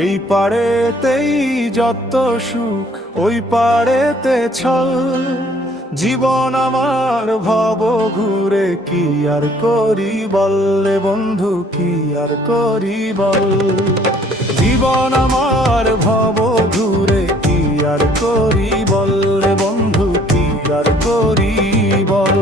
এই পাড়েতেই যত সুখ, ওই পাড়েতে ছল। জীবন আমার ভব ঘুরে, কি আর করি বললে বন্ধু, কি আর করি বল। জীবন আমার ভব ঘুরে, কি আর করি বললে বন্ধু, কি আর করি বল।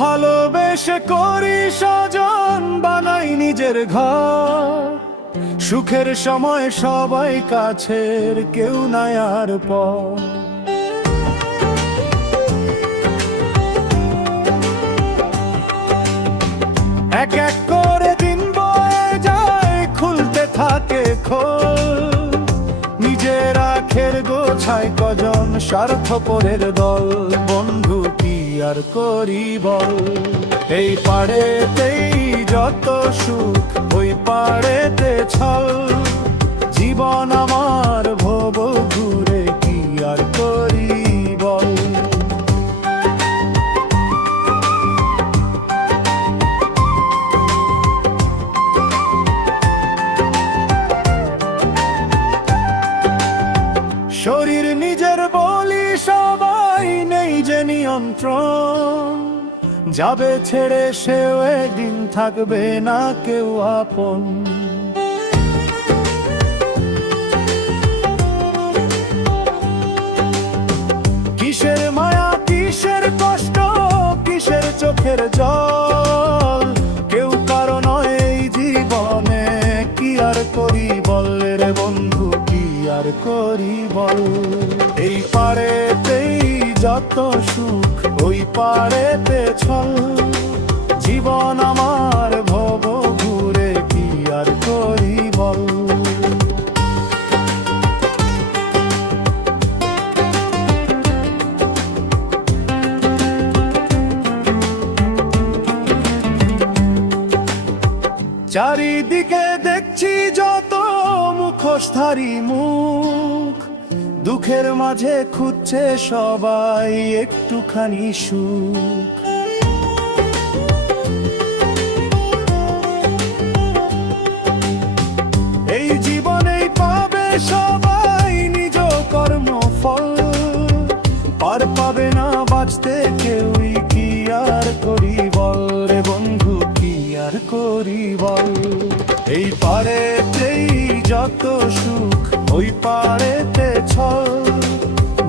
ভালোবেসে করি স্বজন, বানাই নিজের ঘর। সুখের সময় সবাই কাছের, কেউ নাই আর পর। এক এক করে দিন বয়ে যায়, খুলতে থাকে খোল। নিজের আখের গোছায় কজন, স্বার্থপরের দল। বন্ধু কি আর করি বল। এই পাড়েতেই যত সুখ, ওই পাড়েতে ছল। জীবন আমার ভব ঘুরে, কি আর করি বল। শরীর নিজের বলি সবাই, নেই যে নিয়ন্ত্রণ। যাবে ছেড়ে সেও একদিন, থাকবে না কেউ আপন। কিসের মায়া, কিসের কষ্ট, কিসের চোখের জল। কেউ কারো নয় এই জীবনে, কি আর করি বল রে বন্ধু, কি আর করি বল। এই পাড়েতেই যত সুখ, ওই পাড়েতে ছল। জীবন আমার ভব ঘুরে, কি আর করি বল। চারিদিকে দেখছি যত মুখোশধারী মুখ। দুঃখের মাঝে খুঁজছে সবাই একটুখানি সুখ। এই জীবনেই পাবে সবাই নিজ কর্মফল। পার পাবে না বাঁচতে কেউই, কি আর করি বল রে বন্ধু, কি আর করি বল। এই পাড়েতেই যত সুখ, ওই পাড়েতে ছল।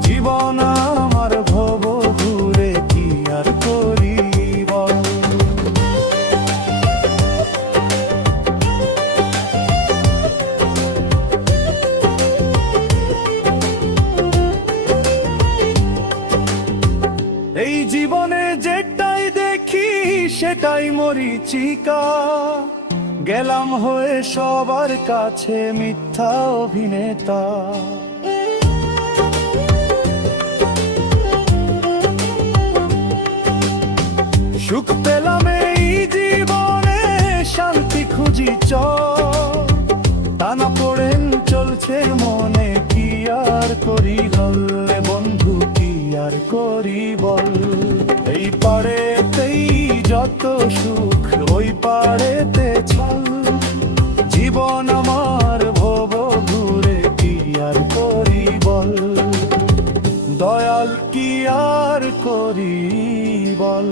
জীবন আমার ভব ঘুরে, কি আর করি বল। এই জীবনে যেটাই দেখি, সেটাই মরীচিকা। গেলাম হয়ে সবার কাছে মিথ্যা অভিনেতা। সুখ পেলাম এই জীবনে, শান্তি খুঁজি চল। টানা পড়েন চলছে মনে, কি আর করি বললে বন্ধু, কি আর করি বল। এই পাড়েতেই যত সুখ, ওই পাড়েতে ছল। জীবন আমার ভব ঘুরে, কি আর করি বল। দয়াল কি আর করি বল।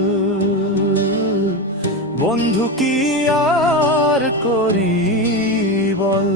বন্ধু কি আর করি বল।